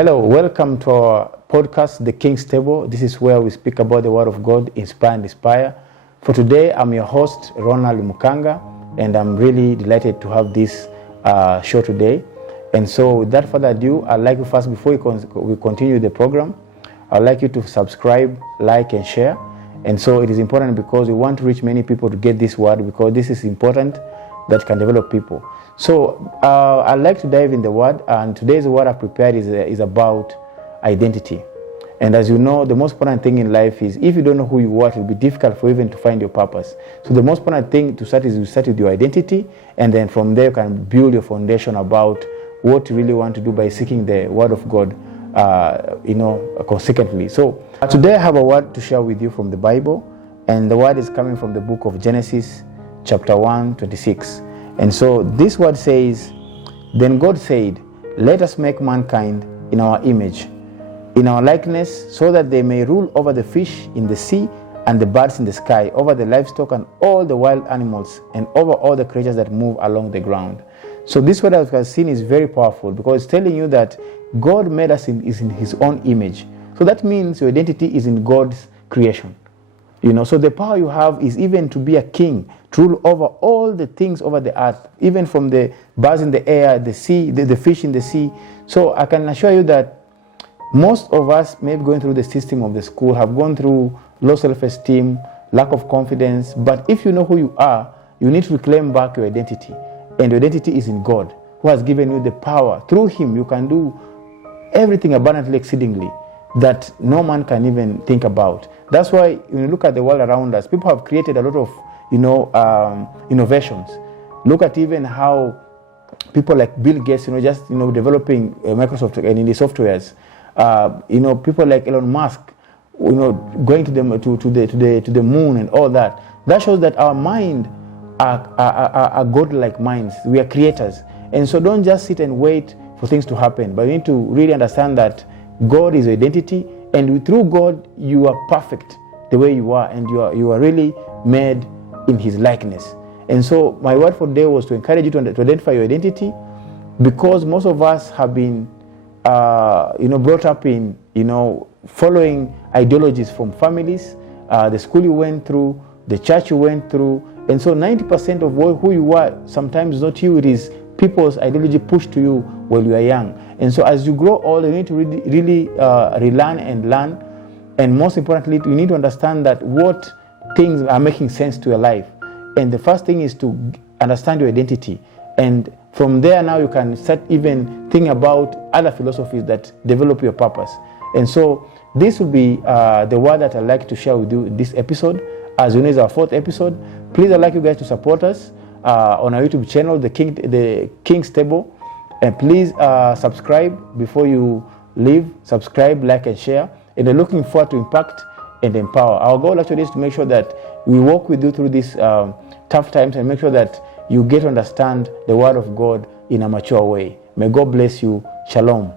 Hello, welcome to our podcast, The King's Table. This is where we speak about the Word of God, inspire and inspire. For today, I'm your host, Ronald Mukanga, and I'm really delighted to have this show today. And so, without further ado, I'd like you first, before we continue the program, I'd like you to subscribe, like, and share. And so, it is important because we want to reach many people to get this word, because this is important that can develop people. So I'd like to dive in the word, and today's word I prepared is about identity. And as you know, the most important thing in life is, if you don't know who you are, it will be difficult for you even to find your purpose. So the most important thing to start is you start with your identity, and then from there you can build your foundation about what you really want to do by seeking the word of God consequently. So today I have a word to share with you from the Bible, and the word is coming from the book of Genesis chapter 1:26. And so this word says, "Then God said, let us make mankind in our image, in our likeness, so that they may rule over the fish in the sea and the birds in the sky, over the livestock and all the wild animals, and over all the creatures that move along the ground." So this word, as we have seen, is very powerful, because it's telling you that God made us in his own image. So that means your identity is in God's creation. So the power you have is even to be a king, to rule over all the things over the earth, even from the birds in the air, the sea, the fish in the sea. So I can assure you that most of us, maybe going through the system of the school, have gone through low self-esteem, lack of confidence. But if you know who you are, you need to reclaim back your identity. And your identity is in God, who has given you the power. Through Him, you can do everything abundantly, exceedingly, that no man can even think about. That's why when you look at the world around us, people have created a lot of innovations. Look at even how people like Bill Gates, developing Microsoft and in the softwares. People like Elon Musk, going to the moon and all that. That shows that our mind are God-like minds. We are creators, and so don't just sit and wait for things to happen. But you need to really understand that God is your identity, and through God you are perfect the way you are, and you are really made in His likeness. And so my word for today was to encourage you to identify your identity, because most of us have been brought up in following ideologies from families, the school you went through, the church you went through, and so 90% of who you are sometimes is not you, it is people's ideology pushed to you while you are young. And so as you grow older, you need to really relearn and learn. And most importantly, you need to understand that what things are making sense to your life. And the first thing is to understand your identity. And from there now you can start even thinking about other philosophies that develop your purpose. And so this will be the word that I'd like to share with you in this episode. As you know, it's our 4th episode. Please, I'd like you guys to support us on our YouTube channel, The King's Table. And please subscribe before you leave. Subscribe, like, and share. And we're looking forward to impact and empower. Our goal actually is to make sure that we walk with you through these tough times, and make sure that you get to understand the Word of God in a mature way. May God bless you. Shalom.